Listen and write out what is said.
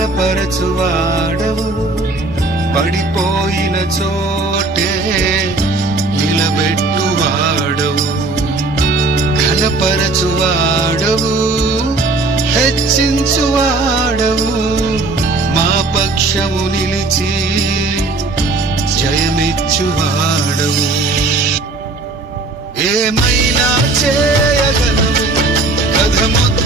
బలపరచువాడవు, పడిపోయిన చోటే నిలబెట్టువాడవు, ఘనపరచువాడవు, హెచ్చించువాడవు, మా పక్షము నిలిచి జయమిచ్చువాడవు. ఏమైనా చేయగలవు, కథ మొత్తం